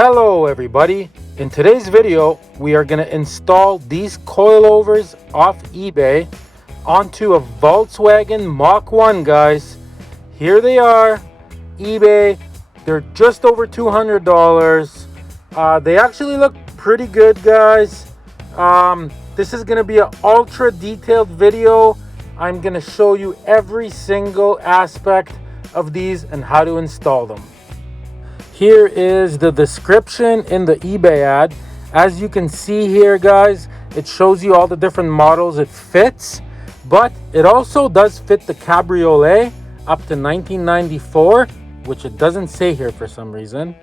Hello everybody, in today's video we are going to install these coilovers off eBay onto a Volkswagen Mk1, guys. Here they are, eBay. They're just over $200. They actually look pretty good, guys. This is going to be an ultra detailed video. I'm going to show you every single aspect of these and how to install them. Here is the description in the eBay ad. As you can see here, guys, it shows you all the different models it fits, but it also does fit the Cabriolet up to 1994, which it doesn't say here for some reason.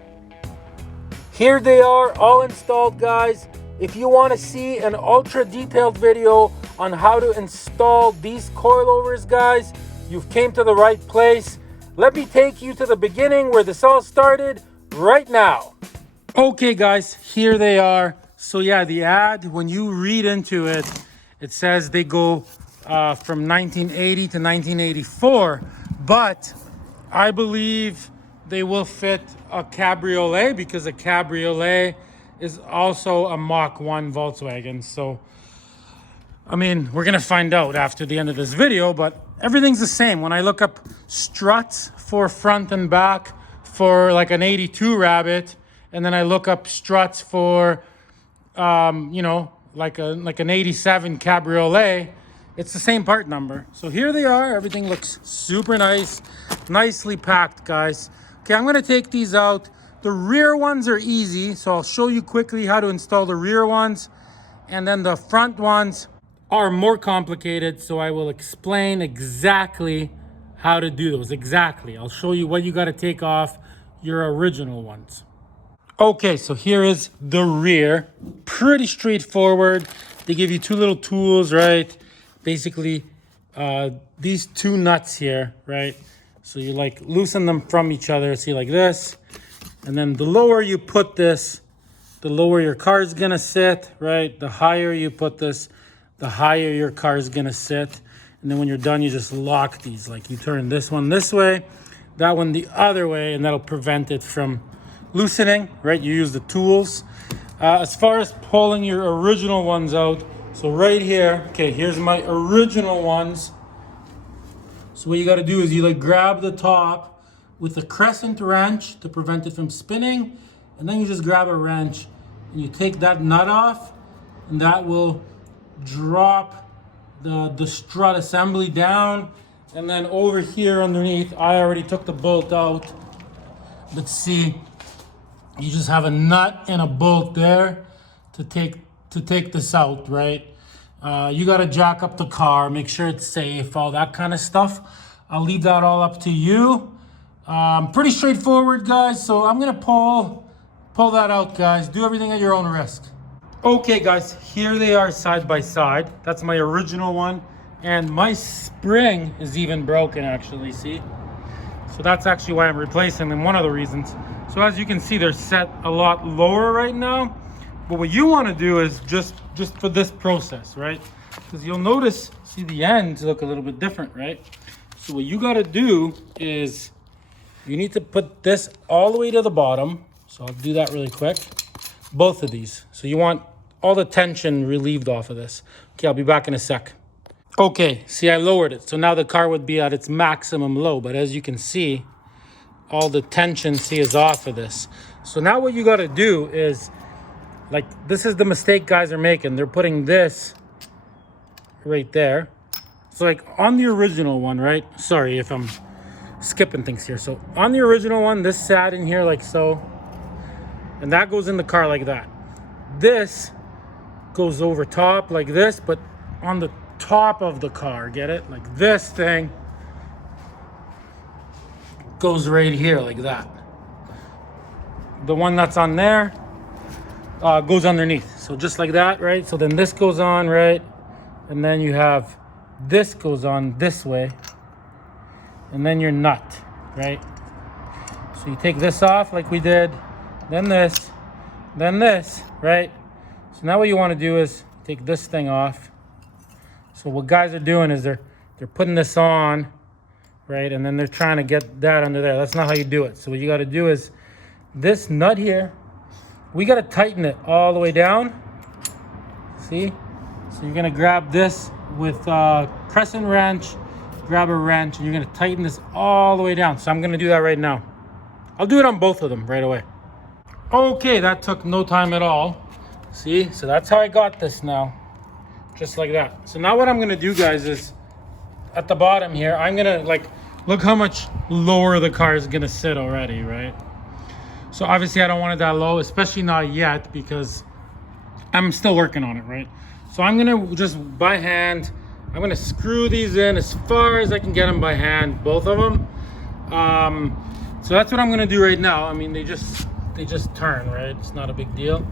Here they are all installed, guys. If you want to see an ultra detailed video on how to install these coilovers, guys, you've came to the right place. Let me take you to the beginning where this all started right now. Okay, guys, here they are. So yeah, the ad, when you read into it, it says they go from 1980 to 1984, but I believe they will fit a Cabriolet because a Cabriolet is also a Mk1 Volkswagen. So I mean, we're gonna find out after the end of this video, but everything's the same. When I look up struts for front and back for like an 82 Rabbit, and then I look up struts for, like an 87 Cabriolet, it's the same part number. So here they are. Everything looks super nice, nicely packed, guys. Okay, I'm gonna take these out. The rear ones are easy, so I'll show you quickly how to install the rear ones, and then the front ones are more complicated, so I will explain exactly how to do those. Exactly. I'll show you what you got to take off your original ones. Okay, so here is the rear. Pretty straightforward. They give you two little tools, right? Basically, these two nuts here, right? So you like loosen them from each other, see, like this. And then the lower you put this, the lower your car is gonna sit, right? The higher you put this, the higher your car is gonna sit. And then when you're done, you just lock these. Like you turn this one this way, that one the other way, and that'll prevent it from loosening, right? You use the tools. As far as pulling your original ones out, so right here, okay, here's my original ones. So what you gotta do is you like grab the top with a crescent wrench to prevent it from spinning, and then you just grab a wrench and you take that nut off, and that will drop the strut assembly down. And then over here underneath, I already took the bolt out, but see, you just have a nut and a bolt there to take this out, right? You got to jack up the car, make sure it's safe, all that kind of stuff. I'll leave that all up to you. Pretty straightforward, guys. So I'm gonna pull that out, guys. Do everything at your own risk. Okay, guys, here they are side by side. That's my original one. And my spring is even broken, actually, see? So that's actually why I'm replacing them, one of the reasons. So as you can see, they're set a lot lower right now. But what you want to do is just for this process, right? Because you'll notice, see, the ends look a little bit different, right? So what you got to do is you need to put this all the way to the bottom. So I'll do that really quick. Both of these. So you want all the tension relieved off of this. Okay, I'll be back in a sec. Okay, see, I lowered it. So now the car would be at its maximum low. But as you can see, all the tension, see, is off of this. So now what you got to do is, like, this is the mistake guys are making. They're putting this right there. So like on the original one, right? Sorry if I'm skipping things here. So on the original one, this sat in here like so. And that goes in the car like that. This goes over top like this, but on the top of the car, get it? Like this thing goes right here like that. The one that's on there goes underneath. So just like that, right? So then this goes on, right? And then you have this goes on this way. And then your nut, right? So you take this off like we did, then this, right? So now what you want to do is take this thing off. So what guys are doing is they're putting this on, right? And then they're trying to get that under there. That's not how you do it. So what you got to do is this nut here we got to tighten it all the way down. See? So you're going to grab this with crescent wrench, grab a wrench, and you're going to tighten this all the way down. So I'm going to do that right now. I'll do it on both of them right away. Okay, that took no time at all. See? So that's how I got this now. Just like that. So now what I'm going to do, guys, is at the bottom here, I'm going to like, look how much lower the car is going to sit already, right? So obviously I don't want it that low, especially not yet, because I'm still working on it, right? So I'm going to just by hand, I'm going to screw these in as far as I can get them by hand, both of them. So that's what I'm going to do right now. I mean, they just turn, right? It's not a big deal.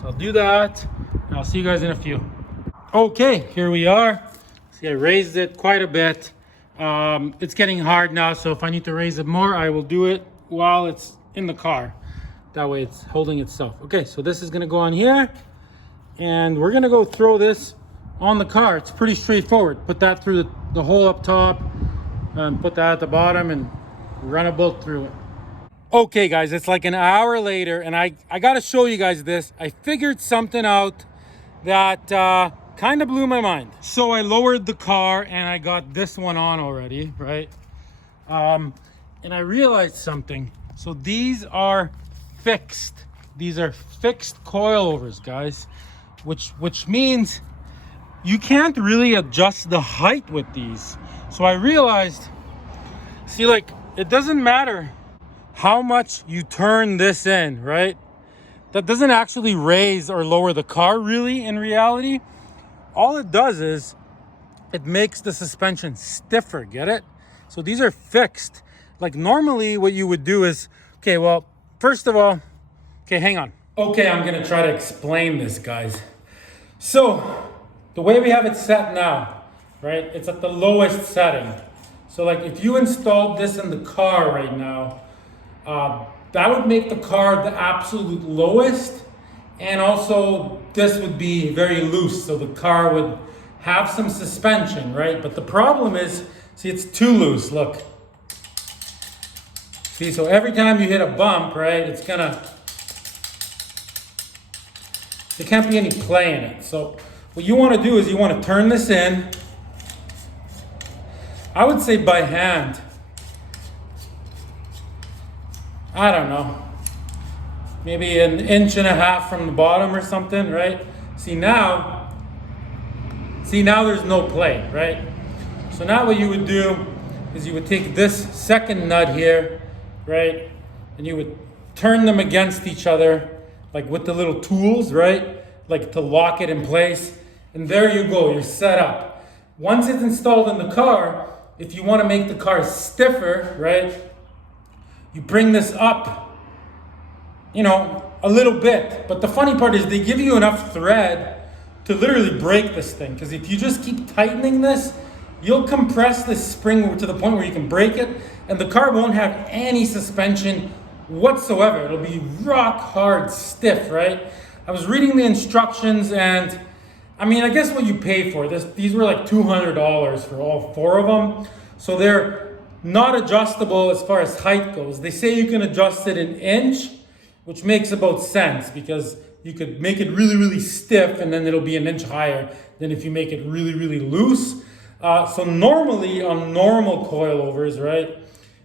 So I'll do that, and I'll see you guys in a few. Okay, here we are. See, I raised it quite a bit. It's getting hard now, so if I need to raise it more, I will do it while it's in the car. That way it's holding itself. Okay, so this is gonna go on here, and we're gonna go throw this on the car. It's pretty straightforward. Put that through the hole up top, and put that at the bottom, and run a bolt through it. Okay, guys, it's like an hour later, and I gotta show you guys this. I figured something out that kind of blew my mind. So I lowered the car, and I got this one on already, right? And I realized something. So these are fixed. These are fixed coilovers, guys, which means you can't really adjust the height with these. So I realized, see, like, it doesn't matter how much you turn this in, right? That doesn't actually raise or lower the car, really, in reality. All it does is it makes the suspension stiffer, get it? So these are fixed. Like, normally what you would do is, okay, well, first of all, okay, hang on. Okay, I'm gonna try to explain this, guys. So the way we have it set now, right? It's at the lowest setting. So like if you installed this in the car right now, that would make the car the absolute lowest. And also this would be very loose. So the car would have some suspension, right? But the problem is, see, it's too loose, look. See, so every time you hit a bump, right, it's gonna, there can't be any play in it. So what you wanna do is you wanna turn this in, I would say by hand. I don't know, maybe 1.5 inches from the bottom or something, right? See now there's no play, right? So now what you would do is you would take this second nut here, right? And you would turn them against each other, like with the little tools, right? Like to lock it in place. And there you go, you're set up. Once it's installed in the car, if you want to make the car stiffer, right? You bring this up, you know, a little bit. But the funny part is they give you enough thread to literally break this thing. Because if you just keep tightening this, you'll compress this spring to the point where you can break it, and the car won't have any suspension whatsoever. It'll be rock hard stiff, right? I was reading the instructions, and I mean, I guess what you pay for this, these were like $200 for all 4 of them. So they're not adjustable as far as height goes. They say you can adjust it 1 inch, which makes about sense, because you could make it really, really stiff, and then it'll be 1 inch higher than if you make it really, really loose. So normally on normal coilovers, right,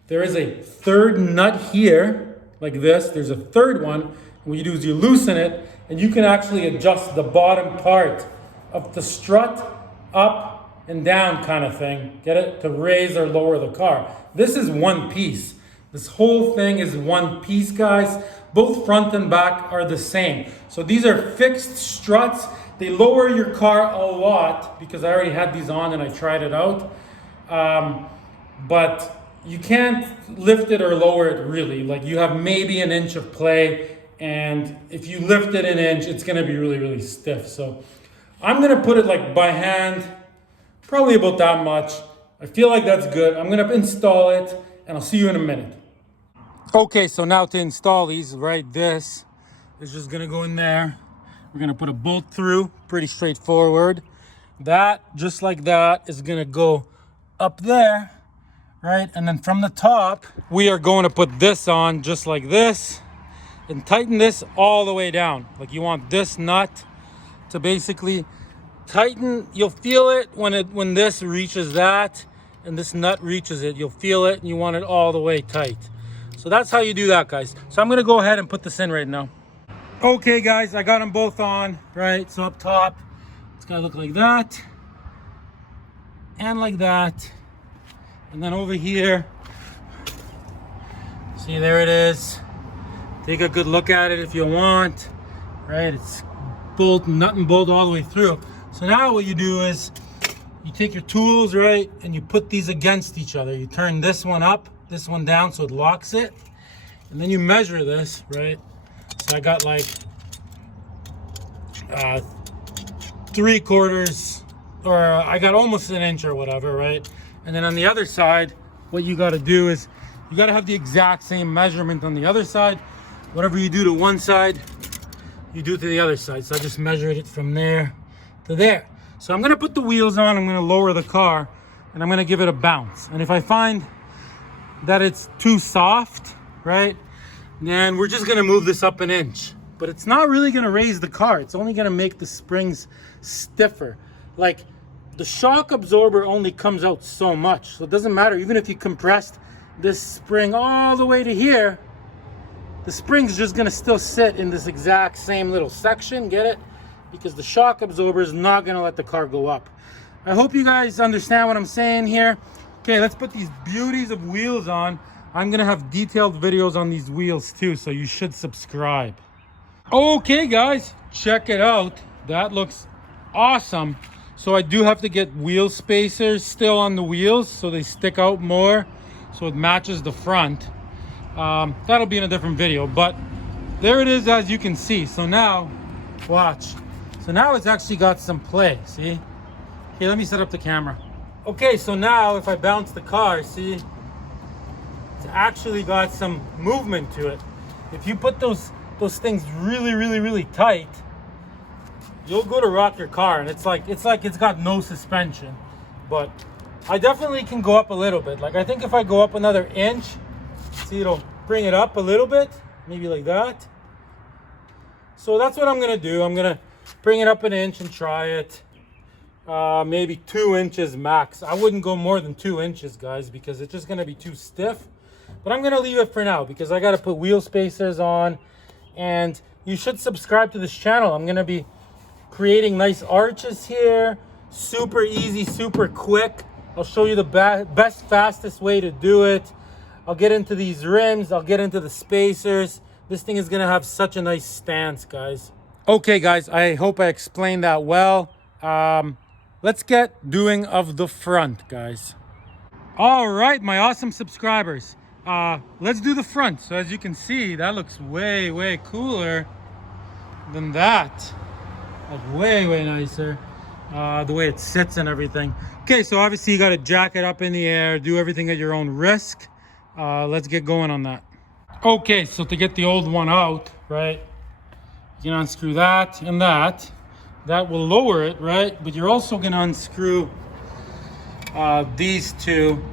there is a third nut here, like this. There's a third one. And what you do is you loosen it, and you can actually adjust the bottom part of the strut up and down kind of thing. Get it? To raise or lower the car. This is one piece. This whole thing is one piece, guys. Both front and back are the same. So these are fixed struts. They lower your car a lot, because I already had these on and I tried it out. But you can't lift it or lower it really. Like, you have maybe 1 inch of play, and if you lift it 1 inch, it's gonna be really, really stiff. So I'm gonna put it like by hand, probably about that much. I feel like that's good. I'm gonna install it, and I'll see you in a minute. Okay, so now to install these, right, this is just gonna go in there. We're gonna put a bolt through, pretty straightforward. That, just like that, is gonna go up there, right? And then from the top, we are going to put this on just like this. and tighten this all the way down. Like you want this nut to basically tighten. You'll feel it when this reaches that and this nut reaches it. You'll feel it and you want it all the way tight. So that's how you do that, guys. So I'm gonna go ahead and put this in right now. Okay guys, I got them both on, right? So up top, it's gonna look like that and like that. And then over here, see, there it is. Take a good look at it if you want, right? It's nut and bolt all the way through. So now what you do is you take your tools, right, and you put these against each other. You turn this one up, this one down, so it locks it. And then you measure this, right? So I got like 3/4, or I got almost an inch or whatever, right? And then on the other side, what you got to do is you got to have the exact same measurement on the other side. Whatever you do to one side, you do to the other side. So I just measured it from there to there. So I'm gonna put the wheels on, I'm gonna lower the car, and I'm gonna give it a bounce. And if I find that it's too soft, right, then we're just gonna move this up an inch. But it's not really gonna raise the car. It's only gonna make the springs stiffer. Like, the shock absorber only comes out so much. So it doesn't matter, even if you compressed this spring all the way to here, the spring's just gonna still sit in this exact same little section, get it? Because the shock absorber is not gonna let the car go up. I hope you guys understand what I'm saying here. Okay, let's put these beauties of wheels on. I'm gonna have detailed videos on these wheels too, so you should subscribe. Okay guys, check it out. That looks awesome. So I do have to get wheel spacers still on the wheels so they stick out more, so it matches the front. That'll be in a different video, but there it is, as you can see. So now, watch. So now it's actually got some play, see? Here, let me set up the camera. Okay, so now if I bounce the car, see? It's actually got some movement to it. If you put those things really tight, you'll go to rock your car, and it's like it's got no suspension. But I definitely can go up a little bit. Like, I think if I go up another inch, see, it'll bring it up a little bit, maybe like that. So that's what I'm gonna do. I'm gonna bring it up an inch and try it. Maybe 2 inches max. I wouldn't go more than 2 inches, guys, because it's just gonna be too stiff. But I'm gonna leave it for now because I gotta put wheel spacers on. And you should subscribe to this channel. I'm gonna be creating nice arches here. Super easy, super quick. I'll show you the best, fastest way to do it. I'll get into these rims. I'll get into the spacers. This thing is gonna have such a nice stance, guys. Okay, guys, I hope I explained that well. Let's get doing of the front, guys. All right, my awesome subscribers. Let's do the front. So as you can see, that looks way cooler than that. Like way nicer. The way it sits and everything. Okay, so obviously you gotta jack it up in the air, do everything at your own risk. Let's get going on that. Okay, so to get the old one out, right, you can unscrew that and that. That will lower it, right? But you're also gonna unscrew these two,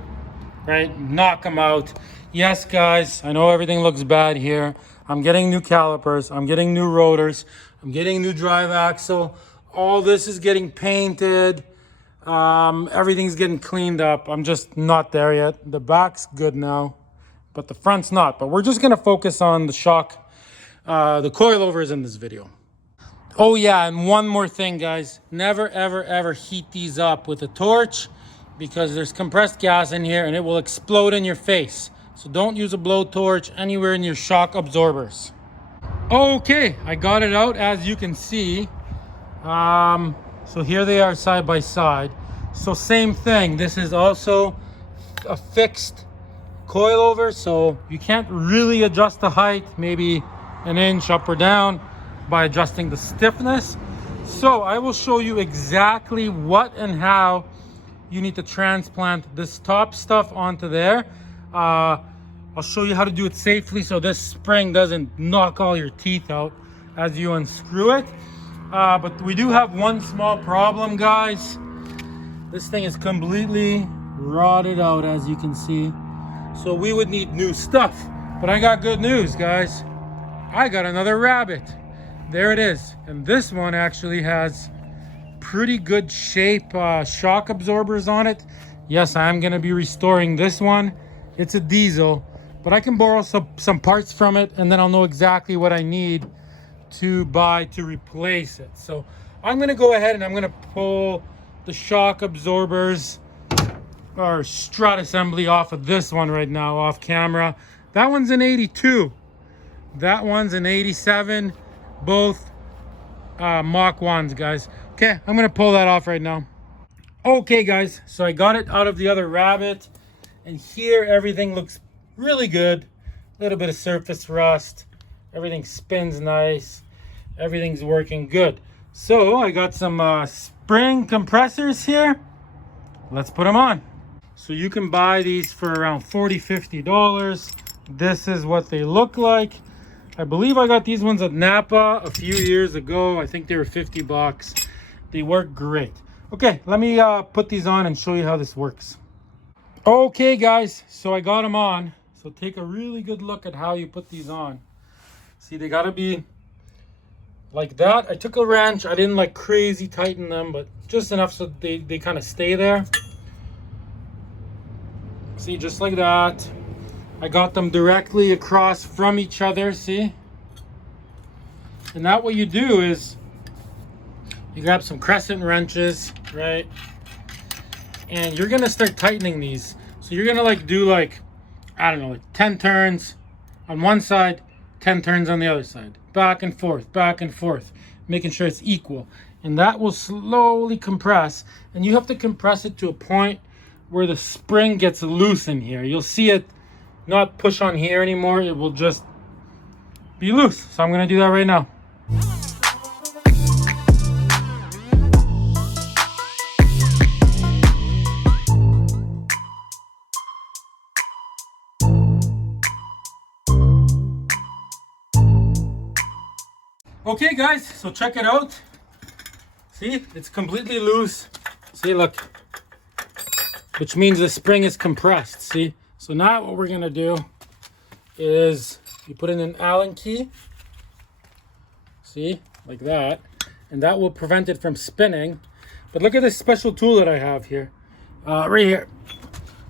right? Knock them out. Yes, guys, I know everything looks bad here. I'm getting new calipers, I'm getting new rotors, I'm getting new drive axle. All this is getting painted. Everything's getting cleaned up. I'm just not there yet. The back's good now, but the front's not. But we're just gonna focus on the shock, the coilovers in this video. Oh yeah, and one more thing, guys. Never, ever heat these up with a torch because there's compressed gas in here and it will explode in your face. So don't use a blowtorch anywhere in your shock absorbers. Okay, I got it out, as you can see. So here they are side by side. So same thing, this is also a fixed coilover, so you can't really adjust the height, maybe an inch up or down by adjusting the stiffness. So I will show you exactly what and how you need to transplant this top stuff onto there. I'll show you how to do it safely so this spring doesn't knock all your teeth out as you unscrew it. But we do have one small problem, guys. This thing is completely rotted out, as you can see. So we would need new stuff. But I got good news, guys. I got another Rabbit. There it is. And this one actually has pretty good shape shock absorbers on it. Yes, I'm gonna be restoring this one. It's a diesel, but I can borrow some parts from it, and then I'll know exactly what I need to buy to replace it. So I'm gonna go ahead and I'm gonna pull the shock absorbers or strut assembly off of this one right now, off camera. That one's an 82. That one's an 87. Both Mk1s, guys. Okay, I'm gonna pull that off right now. Okay, guys, so I got it out of the other Rabbit, and here everything looks really good. A little bit of surface rust. Everything spins nice. Everything's working good. So I got some spring compressors here. Let's put them on. So you can buy these for around $40–50. This is what they look like. I believe I got these ones at Napa a few years ago. I think they were 50 bucks. They work great. Okay, let me put these on and show you how this works. Okay, guys, so I got them on. So take a really good look at how you put these on. See, they gotta be like that. I took a wrench. I didn't like crazy tighten them, but just enough so they kind of stay there. See, just like that. I got them directly across from each other, see? And now what you do is you grab some crescent wrenches, right? And you're gonna start tightening these. So you're gonna like do like, I don't know, like 10 turns on one side, 10 turns on the other side. Back and forth, making sure it's equal. And that will slowly compress. And you have to compress it to a point where the spring gets loose in here. You'll see it not push on here anymore. It will just be loose. So I'm gonna do that right now. Okay, guys, so check it out. See, it's completely loose. See, look, which means the spring is compressed. See, so now what we're gonna do is you put in an Allen key, see, like that, and that will prevent it from spinning. But look at this special tool that I have here, right here.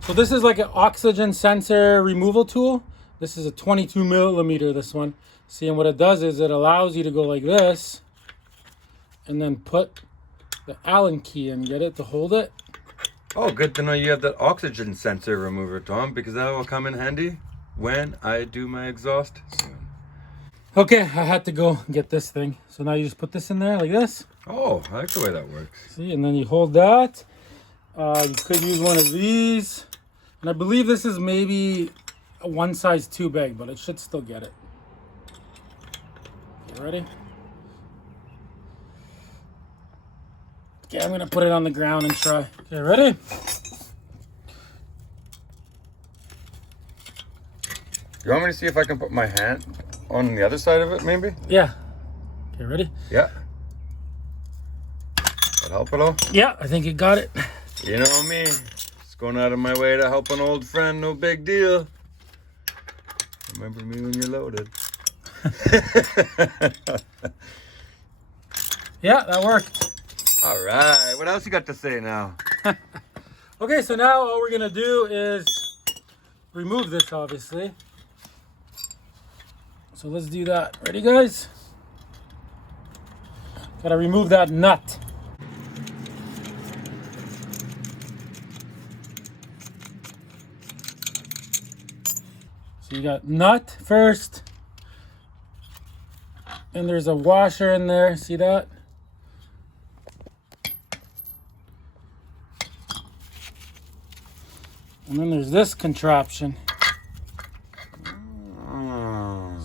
So this is like an oxygen sensor removal tool. This is a 22mm, this one. See, and what it does is it allows you to go like this and then put the Allen key and get it to hold it. Oh, good to know you have that oxygen sensor remover, Tom, because that will come in handy when I do my exhaust soon. Okay, I had to go get this thing. So now you just put this in there like this. Oh, I like the way that works. See, and then you hold that. You could use one of these. And I believe this is maybe one size too big, but it should still get it. Okay, ready? Okay, I'm gonna put it on the ground and try. Okay, ready? You want me to see if I can put my hand on the other side of it, maybe? Yeah. Okay, ready? Yeah. That help at all? Yeah, I think you got it. You know me. Just going out of my way to help an old friend, no big deal. Remember me when you're loaded. Yeah, that worked. All right, what else you got to say now? Okay, so now all we're gonna do is remove this, obviously. So let's do that. Ready, guys? Gotta remove that nut. So you got nut first, and there's a washer in there. See that? And then there's this contraption.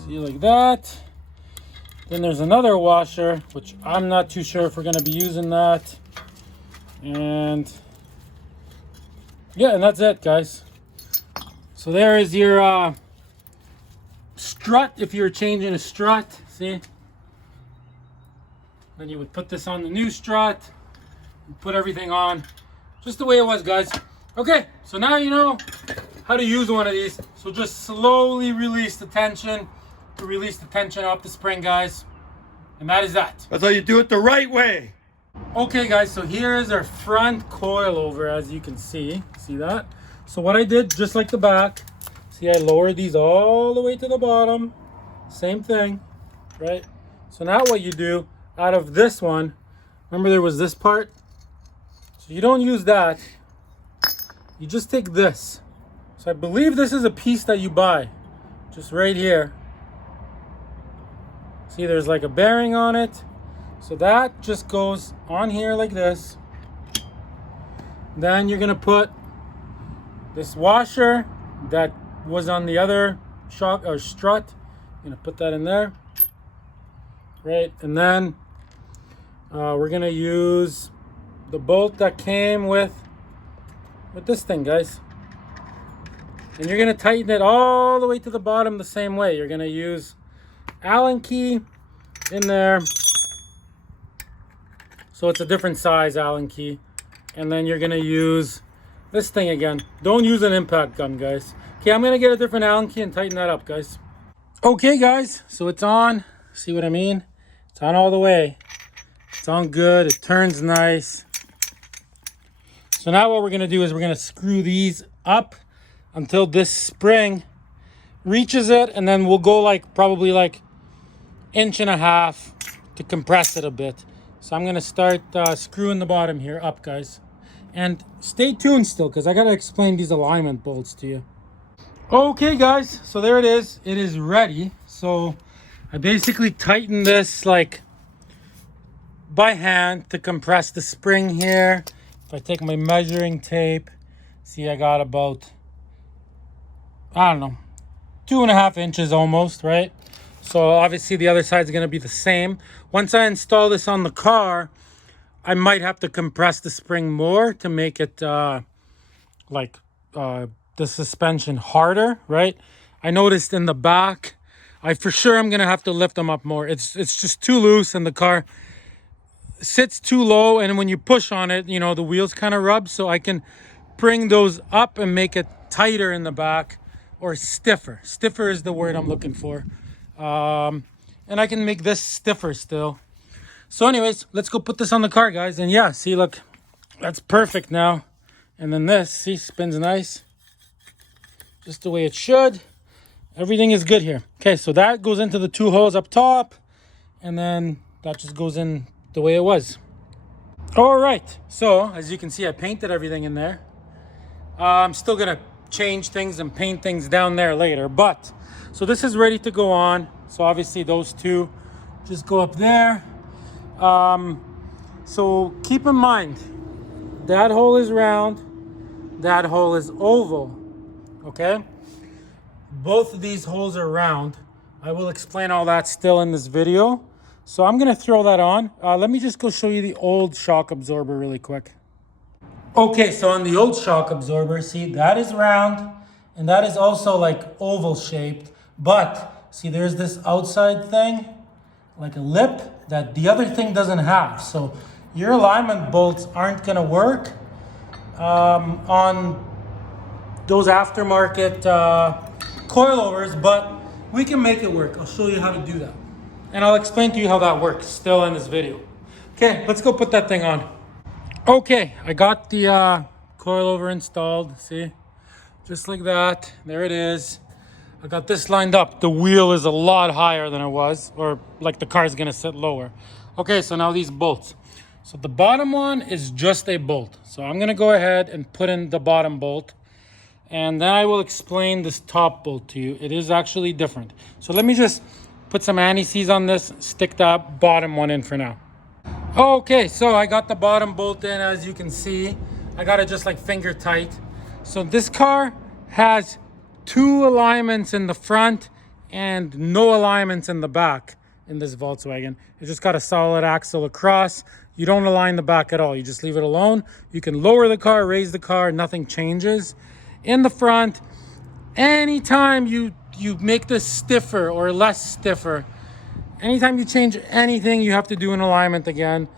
See, like that. Then there's another washer, which I'm not too sure if we're gonna be using that. And yeah, and that's it, guys. So there is your strut, if you're changing a strut, see? Then you would put this on the new strut, and put everything on, just the way it was, guys. Okay, so now you know how to use one of these. So just slowly release the tension, to release the tension off the spring, guys. And that is that. That's how you do it the right way. Okay guys, so here is our front coilover, as you can see. See that? So what I did, just like the back, see, I lowered these all the way to the bottom. Same thing, right? So now what you do, out of this one, remember there was this part? So you don't use that. You just take this. So I believe this is a piece that you buy. Just right here. See, there's like a bearing on it. So that just goes on here like this. Then you're gonna put this washer that was on the other shock or strut. You're gonna put that in there, right? And then we're gonna use the bolt that came with this thing, guys. And you're gonna tighten it all the way to the bottom the same way. You're gonna use Allen key in there. So it's a different size Allen key. And then you're gonna use this thing again. Don't use an impact gun, guys. Okay, I'm gonna get a different Allen key and tighten that up, guys. Okay, guys, so it's on. See what I mean? It's on all the way. It's on good, it turns nice. So now what we're gonna do is we're gonna screw these up until this spring reaches it, and then we'll go like probably like 1.5 inches to compress it a bit. So I'm gonna start screwing the bottom here up, guys. And stay tuned still, because I gotta explain these alignment bolts to you. Okay guys, so there it is. It is ready. So I basically tighten this like by hand to compress the spring here. If I take my measuring tape, see I got about, I don't know, 2.5 inches almost, right? So obviously the other side is going to be the same. Once I install this on the car, I might have to compress the spring more to make it the suspension harder, right? I noticed in the back, for sure I'm going to have to lift them up more. It's just too loose and the car sits too low, and when you push on it, you know, the wheels kind of rub. So I can bring those up and make it tighter in the back, or stiffer. Stiffer is the word I'm looking for. And I can make this stiffer still. So anyways, let's go put this on the car, guys. And yeah, see, look, that's perfect now. And then this, see, spins nice. Just the way it should. Everything is good here. Okay, so that goes into the 2 holes up top. And then that just goes in the way it was. All right, so as you can see, I painted everything in there. I'm still gonna change things and paint things down there later, but so this is ready to go on. So obviously those two just go up there. So keep in mind, that hole is round, that hole is oval, okay? Both of these holes are round. I will explain all that still in this video. So I'm gonna throw that on. Let me just go show you the old shock absorber really quick. Okay, so on the old shock absorber, see, that is round, and that is also like oval shaped, but see, there's this outside thing, like a lip, that the other thing doesn't have. So your alignment bolts aren't gonna work on those aftermarket coilovers, but we can make it work. I'll show you how to do that. And I'll explain to you how that works still in this video. Okay, let's go put that thing on. Okay, I got the coilover installed, see? Just like that, there it is. I got this lined up. The wheel is a lot higher than it was, or like the car is gonna sit lower. Okay, so now these bolts. So the bottom one is just a bolt. So I'm gonna go ahead and put in the bottom bolt, and then I will explain this top bolt to you. It is actually different. So let me just put some anti-seize on this, stick that bottom one in for now. Okay, so I got the bottom bolt in, as you can see. I got it just like finger tight. So this car has 2 alignments in the front and no alignments in the back in this Volkswagen. It just got a solid axle across. You don't align the back at all. You just leave it alone. You can lower the car, raise the car, nothing changes. In the front, anytime you make this stiffer or less stiffer, anytime you change anything, you have to do an alignment again.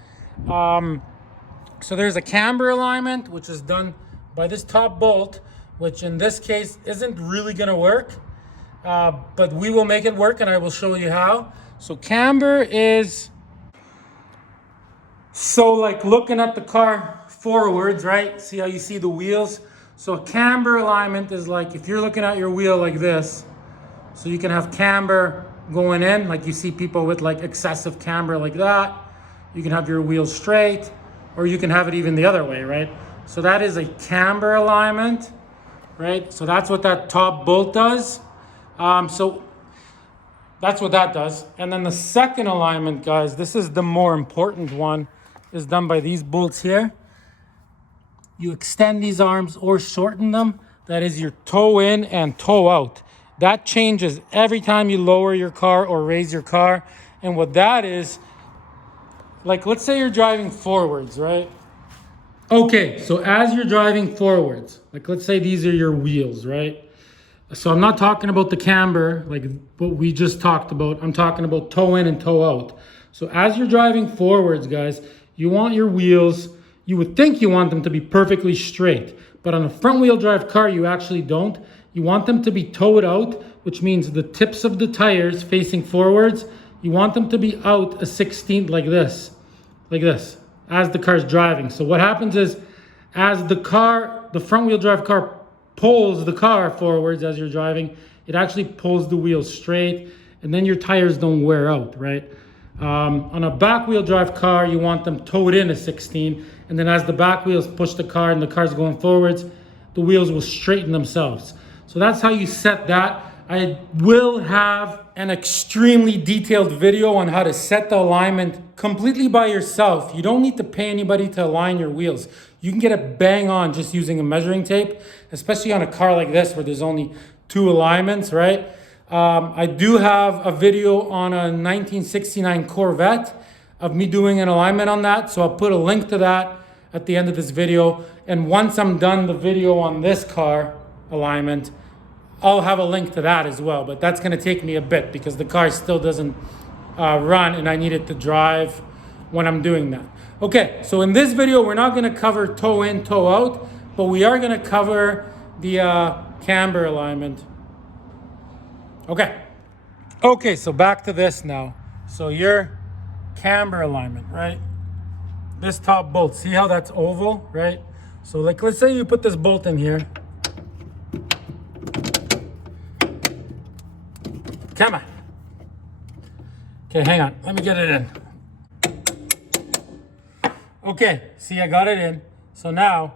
So there's a camber alignment, which is done by this top bolt, which in this case isn't really gonna work. but we will make it work and I will show you how. So camber is, so like looking at the car forwards, right? See how you see the wheels? So a camber alignment is like if you're looking at your wheel like this, so you can have camber going in, like you see people with like excessive camber like that. You can have your wheels straight, or you can have it even the other way, right? So that is a camber alignment, right? So that's what that top bolt does. So that's what that does. And then the second alignment, guys, this is the more important one, is done by these bolts here. You extend these arms or shorten them. That is your toe in and toe out. That changes every time you lower your car or raise your car. And what that is, like let's say you're driving forwards, right? Okay, so as you're driving forwards, like let's say these are your wheels, right? So I'm not talking about the camber, like what we just talked about. I'm talking about toe in and toe out. So as you're driving forwards, guys, you want your wheels, you would think you want them to be perfectly straight, but on a front wheel drive car, you actually don't. You want them to be toed out, which means the tips of the tires facing forwards, you want them to be out a 1/16 like this, as the car's driving. So what happens is, as the front wheel drive car pulls the car forwards as you're driving, it actually pulls the wheels straight, and then your tires don't wear out, right? On a back wheel drive car, you want them towed in a 16, and then as the back wheels push the car and the car's going forwards, the wheels will straighten themselves. So that's how you set that. I will have an extremely detailed video on how to set the alignment completely by yourself. You don't need to pay anybody to align your wheels. You can get it bang on just using a measuring tape, especially on a car like this where there's only 2 alignments, right? I do have a video on a 1969 Corvette of me doing an alignment on that. So I'll put a link to that at the end of this video. And once I'm done the video on this car alignment, I'll have a link to that as well. But that's gonna take me a bit because the car still doesn't run and I need it to drive when I'm doing that. Okay, so in this video, we're not gonna cover toe in, toe out, but we are gonna cover the camber alignment. Okay, so back to this now. So your camber alignment, right? This top bolt, see how that's oval, right? So like, let's say you put this bolt in here. Come on. Okay, hang on, let me get it in. Okay, see I got it in. So now,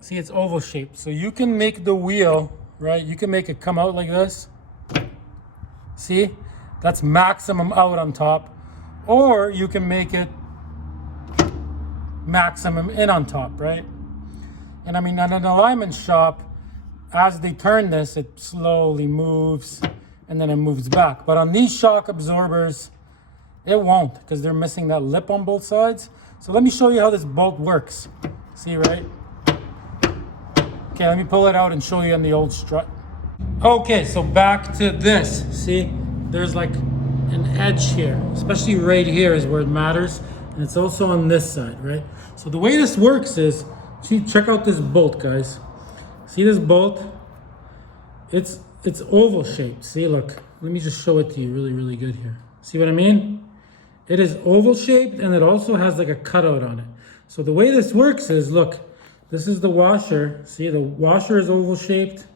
see it's oval shaped. So you can make the wheel, right? You can make it come out like this. See, that's maximum out on top. Or you can make it maximum in on top, right? And I mean, at an alignment shop, as they turn this, it slowly moves and then it moves back. But on these shock absorbers, it won't because they're missing that lip on both sides. So let me show you how this bolt works. See, right? Okay, let me pull it out and show you on the old strut. Okay, so back to this. See, there's like an edge here, especially right here is where it matters. And it's also on this side, right? So the way this works is, see, check out this bolt, guys. See this bolt? It's oval shaped. See, look, let me just show it to you really, really good here. See what I mean? It is oval shaped and it also has like a cutout on it. So the way this works is, look, this is the washer. See, the washer is oval shaped.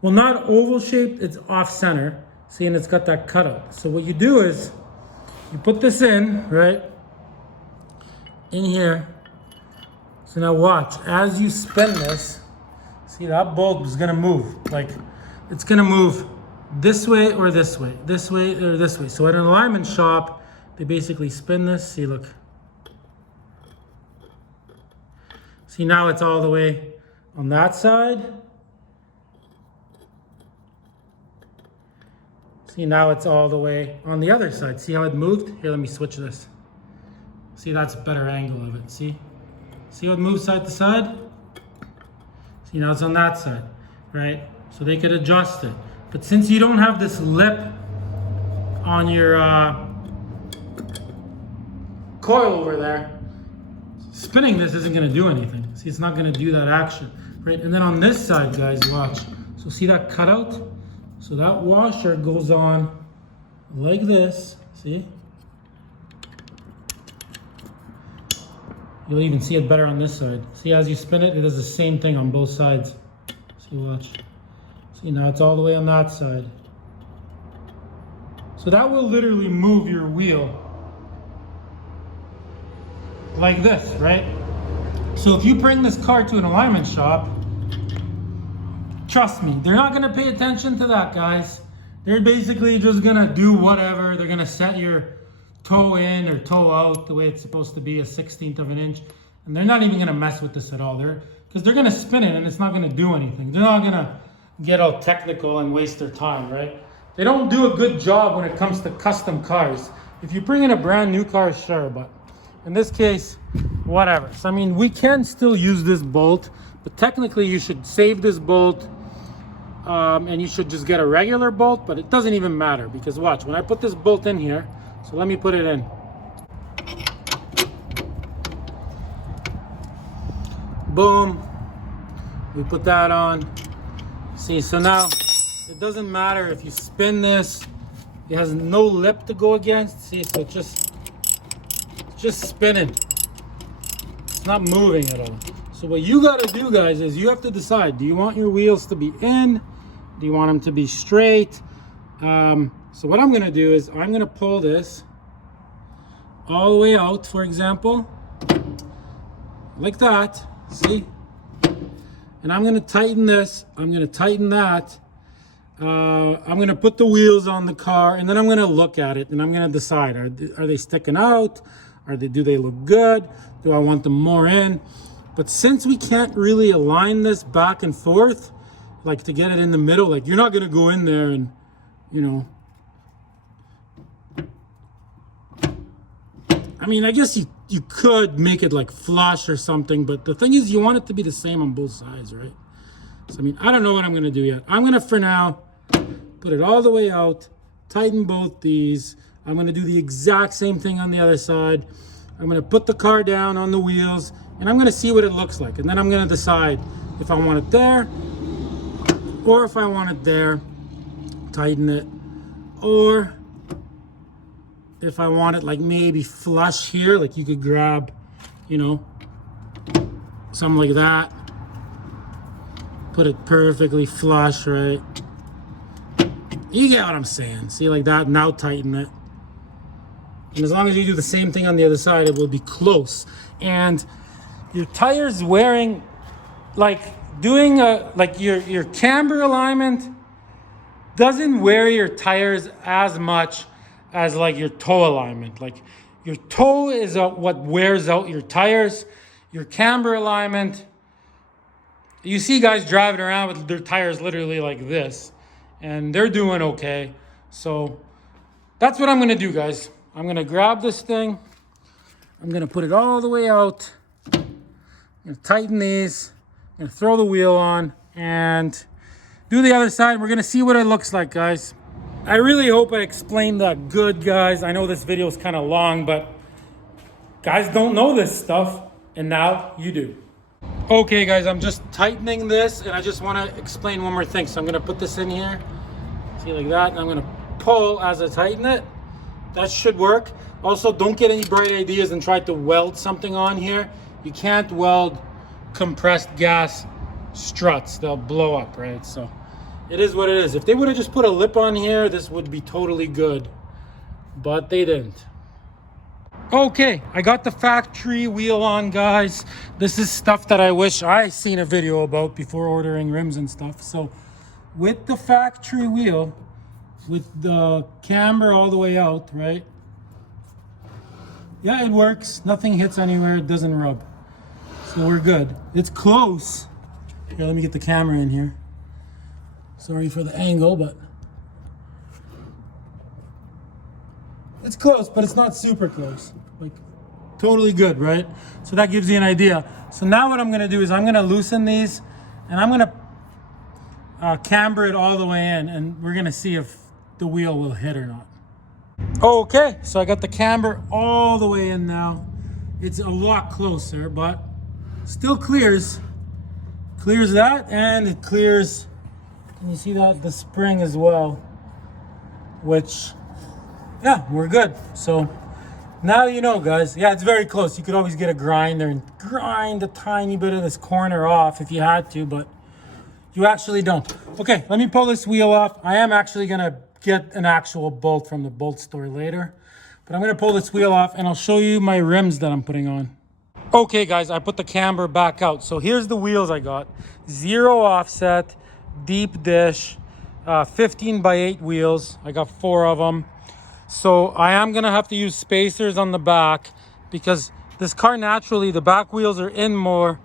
Well, not oval shaped, it's off center. See, and it's got that cutout. So what you do is, you put this in, right? In here. So now watch, as you spin this, see that bolt is gonna move. Like, it's gonna move this way or this way, this way or this way. So at an alignment shop, they basically spin this, see, look. See, now it's all the way on that side. See, now it's all the way on the other side. See how it moved? Here, let me switch this. See, that's a better angle of it, see? See how it moves side to side? See, now it's on that side, right? So they could adjust it. But since you don't have this lip on your coil over there, spinning this isn't gonna do anything. See, it's not gonna do that action, right? And then on this side, guys, watch. So see that cutout? So that washer goes on like this, see? You'll even see it better on this side. See, as you spin it, it does the same thing on both sides. See, watch. See, now it's all the way on that side. So that will literally move your wheel like this, right? So if you bring this car to an alignment shop, trust me, they're not gonna pay attention to that, guys. They're basically just gonna do whatever. They're gonna set your toe in or toe out the way it's supposed to be, a 1/16 of an inch. And they're not even gonna mess with this at all. Because they're gonna spin it and it's not gonna do anything. They're not gonna get all technical and waste their time, right? They don't do a good job when it comes to custom cars. If you bring in a brand new car, sure, but in this case, whatever. So, I mean, we can still use this bolt, but technically you should save this bolt and you should just get a regular bolt, but it doesn't even matter because watch, when I put this bolt in here, so let me put it in. Boom. We put that on. See, so now it doesn't matter if you spin this. It has no lip to go against. See, so just spinning. It's not moving at all. So what you got to do, guys, is you have to decide, do you want your wheels to be in? Do you want them to be straight? So what I'm going to do is I'm going to pull this all the way out, for example, like that. See? And I'm going to tighten this. I'm going to tighten that. I'm going to put the wheels on the car, and then I'm going to look at it, and I'm going to decide, are they sticking out? Do they look good? Do I want them more in? But since we can't really align this back and forth, like to get it in the middle, like you're not going to go in there and, you know, I mean, I guess you could make it like flush or something, but the thing is you want it to be the same on both sides, right? So, I mean, I don't know what I'm going to do yet. I'm going to, for now, put it all the way out, tighten both these. I'm going to do the exact same thing on the other side. I'm going to put the car down on the wheels, and I'm going to see what it looks like. And then I'm going to decide if I want it there or if I want it there, tighten it, or if I want it like maybe flush here, like you could grab, you know, something like that. Put it perfectly flush, right? You get what I'm saying. See, like that, now tighten it. And as long as you do the same thing on the other side, it will be close. And your tires wearing, like doing like your camber alignment doesn't wear your tires as much as like your toe alignment. Like your toe is what wears out your tires. Your camber alignment, you see guys driving around with their tires literally like this, and they're doing okay. So that's what I'm gonna do, guys. I'm gonna grab this thing. I'm gonna put it all the way out. I'm gonna tighten these. I'm gonna throw the wheel on and do the other side. We're gonna see what it looks like, guys. I really hope I explained that good, guys. I know this video is kind of long, but guys don't know this stuff, and now you do. Okay, guys, I'm just tightening this, and I just want to explain one more thing. So I'm going to put this in here, see, like that, and I'm going to pull as I tighten it. That should work. Also, don't get any bright ideas and try to weld something on here. You can't weld compressed gas struts. They'll blow up, right? So it is what it is. If they would have just put a lip on here, this would be totally good, but they didn't. Okay, I got the factory wheel on, guys. This is stuff that I wish I seen a video about before ordering rims and stuff. So with the factory wheel, with the camber all the way out, right? Yeah, it works. Nothing hits anywhere. It doesn't rub. So we're good. It's close. Here, let me get the camera in here. Sorry for the angle, but it's close, but it's not super close. Like, totally good, right? So that gives you an idea. So now what I'm gonna do is I'm gonna loosen these, and I'm gonna camber it all the way in, and we're gonna see if the wheel will hit or not. Okay, so I got the camber all the way in now. It's a lot closer, but still clears that, and it clears And you see that the spring as well, which, yeah, we're good. So now you know, guys. Yeah, it's very close. You could always get a grinder and grind a tiny bit of this corner off if you had to, but you actually don't. Okay, let me pull this wheel off. I am actually gonna get an actual bolt from the bolt store later, but I'm gonna pull this wheel off and I'll show you my rims that I'm putting on. Okay guys, I put the camber back out. So here's the wheels I got. 0 offset, deep dish, 15x8 wheels. I got 4 of them. So I am gonna have to use spacers on the back because this car naturally, the back wheels are in more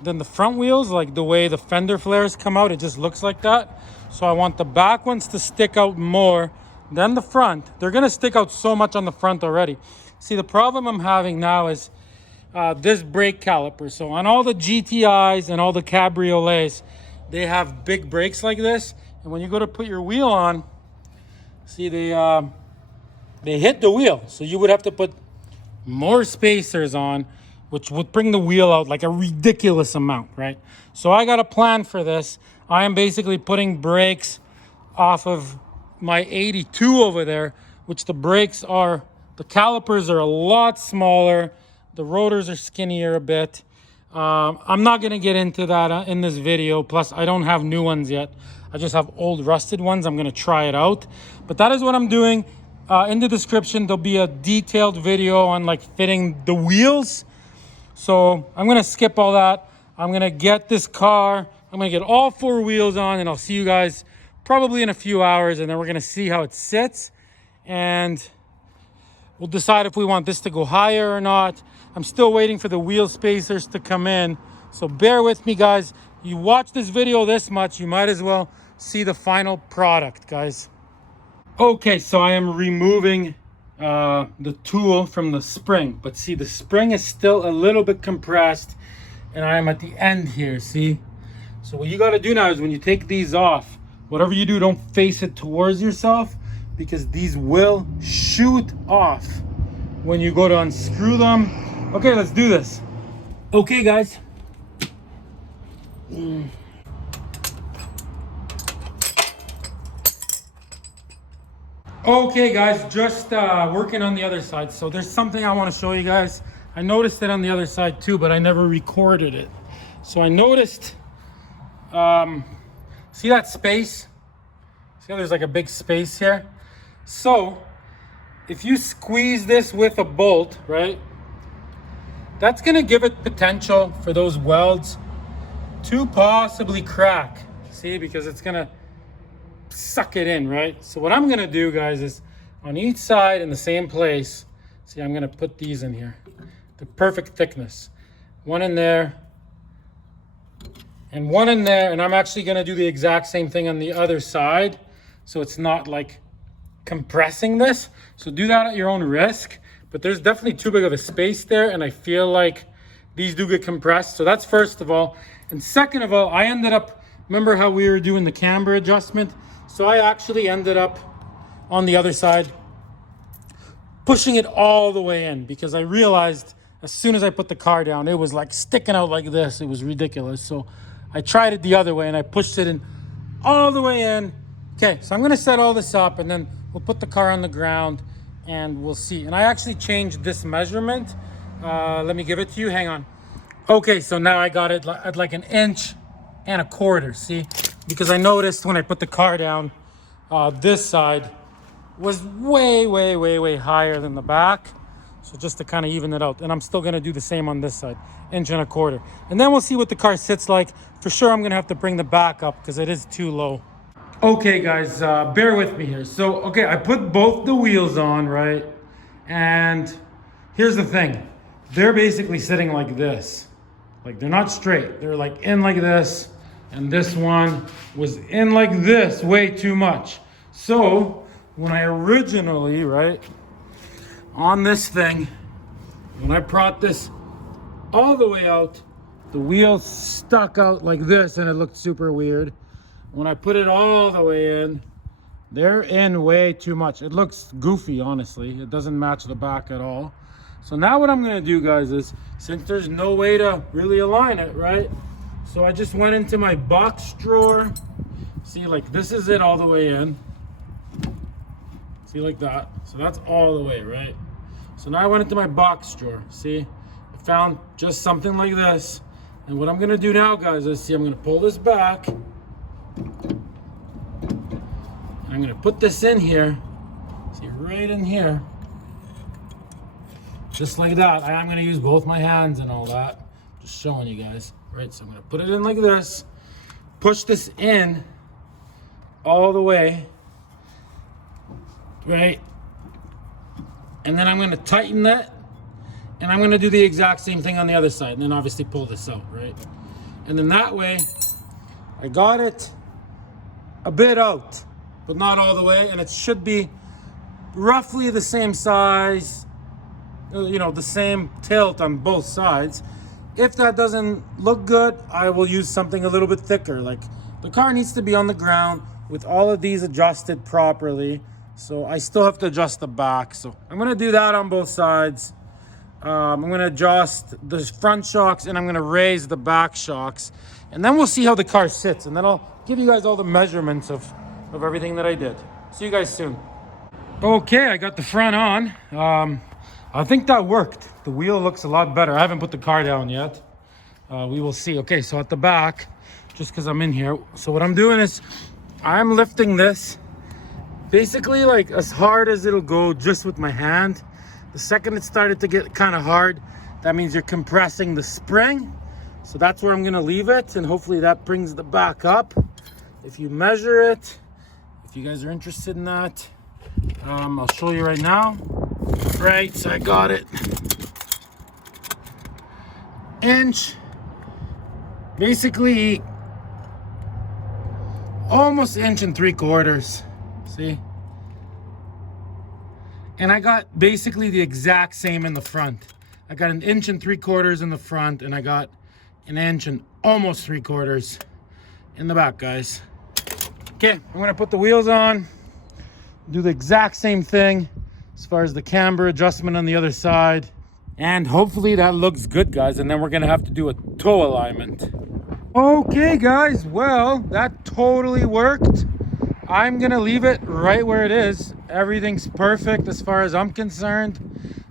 than the front wheels, like the way the fender flares come out, it just looks like that. So I want the back ones to stick out more than the front. They're gonna stick out so much on the front already. See, the problem I'm having now is this brake caliper. So on all the GTIs and all the Cabriolets, they have big brakes like this. And when you go to put your wheel on, see, they hit the wheel. So you would have to put more spacers on, which would bring the wheel out like a ridiculous amount, right? So I got a plan for this. I am basically putting brakes off of my 82 over there, which the brakes are, the calipers are a lot smaller. The rotors are skinnier a bit. I'm not gonna get into that in this video. Plus, I don't have new ones yet. I just have old rusted ones. I'm gonna try it out. But that is what I'm doing. In the description, there'll be a detailed video on like fitting the wheels. So I'm gonna skip all that. I'm gonna get this car. I'm gonna get all 4 wheels on and I'll see you guys probably in a few hours, and then we're gonna see how it sits. And we'll decide if we want this to go higher or not. I'm still waiting for the wheel spacers to come in. So bear with me, guys. You watch this video this much, you might as well see the final product, guys. Okay, so I am removing the tool from the spring, but see, the spring is still a little bit compressed and I am at the end here, see? So what you got to do now is when you take these off, whatever you do, don't face it towards yourself because these will shoot off when you go to unscrew them. Okay, let's do this. Okay, guys. Okay guys, just working on the other side. So there's something I want to show you guys. I noticed it on the other side too, but I never recorded it. So I noticed, see that space? See how there's like a big space here? So if you squeeze this with a bolt, right? That's gonna give it potential for those welds to possibly crack. See, because it's gonna suck it in, right? So what I'm gonna do, guys, is on each side in the same place, see, I'm gonna put these in here, the perfect thickness, one in there and one in there, and I'm actually gonna do the exact same thing on the other side, so it's not like compressing this. So do that at your own risk, but there's definitely too big of a space there, and I feel like these do get compressed. So that's first of all. And second of all, I ended up, remember how we were doing the camber adjustment? So I actually ended up on the other side pushing it all the way in because I realized as soon as I put the car down, it was like sticking out like this. It was ridiculous. So I tried it the other way and I pushed it in all the way in. Okay, so I'm gonna set all this up and then we'll put the car on the ground and we'll see. And I actually changed this measurement. Let me give it to you, hang on. Okay, so now I got it at like 1.25 inches, see? Because I noticed when I put the car down, this side was way higher than the back. So just to kind of even it out. And I'm still gonna do the same on this side, 1.25 inches. And then we'll see what the car sits like. For sure, I'm gonna have to bring the back up because it is too low. Okay guys, bear with me here. So, okay, I put both the wheels on, right? And here's the thing. They're basically sitting like this. Like they're not straight. They're like in like this. And this one was in like this way too much. So when I originally, right, on this thing, when I brought this all the way out, the wheels stuck out like this and it looked super weird. When I put it all the way in, they're in way too much. It looks goofy, honestly. It doesn't match the back at all. So now what I'm gonna do, guys, is since there's no way to really align it, right? So I just went into my box drawer. See, like this is it all the way in. See, like that. So that's all the way, right? So now I went into my box drawer. See, I found just something like this. And what I'm gonna do now, guys, is see, I'm gonna pull this back. I'm gonna put this in here. See, right in here. Just like that. I'm gonna use both my hands and all that. Just showing you guys, right? So I'm gonna put it in like this. Push this in all the way, right? And then I'm gonna tighten that, and I'm gonna do the exact same thing on the other side, and then obviously pull this out, right? And then that way, I got it a bit out, but not all the way, and it should be roughly the same size, you know, the same tilt on both sides. If that doesn't look good, I will use something a little bit thicker. Like the car needs to be on the ground with all of these adjusted properly. So I still have to adjust the back. So I'm gonna do that on both sides. I'm gonna adjust the front shocks and I'm gonna raise the back shocks. And then we'll see how the car sits. And then I'll give you guys all the measurements of everything that I did. See you guys soon. Okay, I got the front on. I think that worked. The wheel looks a lot better. I haven't put the car down yet. We will see. Okay, so at the back, just because I'm in here. So what I'm doing is I'm lifting this basically like as hard as it'll go just with my hand. The second it started to get kind of hard, that means you're compressing the spring. So that's where I'm gonna leave it, and hopefully that brings the back up. If you measure it, if you guys are interested in that, I'll show you right now. Right, so I got it. Inch, basically almost 1.75 inches. See? And I got basically the exact same in the front. I got 1.75 inches in the front, and I got 1 inch and almost 3/4 in the back, guys. Okay, I'm gonna put the wheels on, do the exact same thing as far as the camber adjustment on the other side, and hopefully that looks good, guys. And then we're gonna have to do a toe alignment. Okay, guys, well, that totally worked. I'm gonna leave it right where it is. Everything's perfect as far as I'm concerned.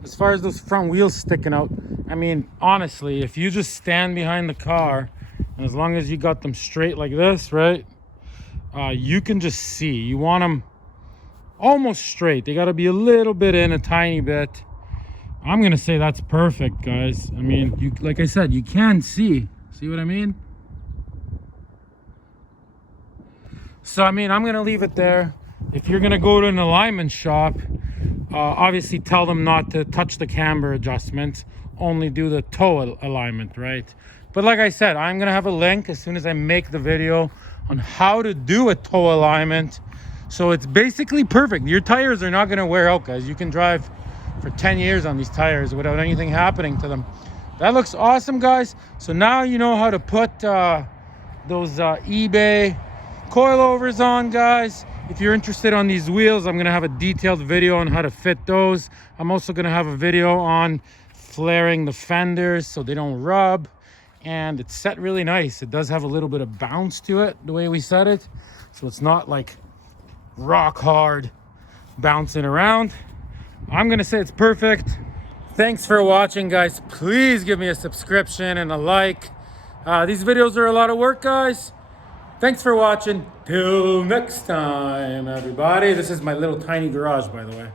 As far as those front wheels sticking out, I mean, honestly, if you just stand behind the car, and as long as you got them straight like this, right, you can just see. You want them almost straight. They got to be a little bit in, a tiny bit. I'm gonna say that's perfect, guys. I mean, you, like I said, you can see what I mean? So I mean, I'm gonna leave it there. If you're gonna go to an alignment shop, obviously tell them not to touch the camber adjustments, only do the toe alignment, right? But like I said, I'm gonna have a link as soon as I make the video on how to do a toe alignment. So it's basically perfect. Your tires are not gonna wear out, guys. You can drive for 10 years on these tires without anything happening to them. That looks awesome, guys. So now you know how to put those eBay coilovers on, guys. If you're interested on these wheels, I'm gonna have a detailed video on how to fit those. I'm also gonna have a video on flaring the fenders so they don't rub. And it's set really nice. It does have a little bit of bounce to it, the way we set it. So it's not like rock hard bouncing around. I'm gonna say it's perfect. Thanks for watching, guys. Please give me a subscription and a like. These videos are a lot of work, guys. Thanks for watching. Till next time, everybody. This is my little tiny garage, by the way.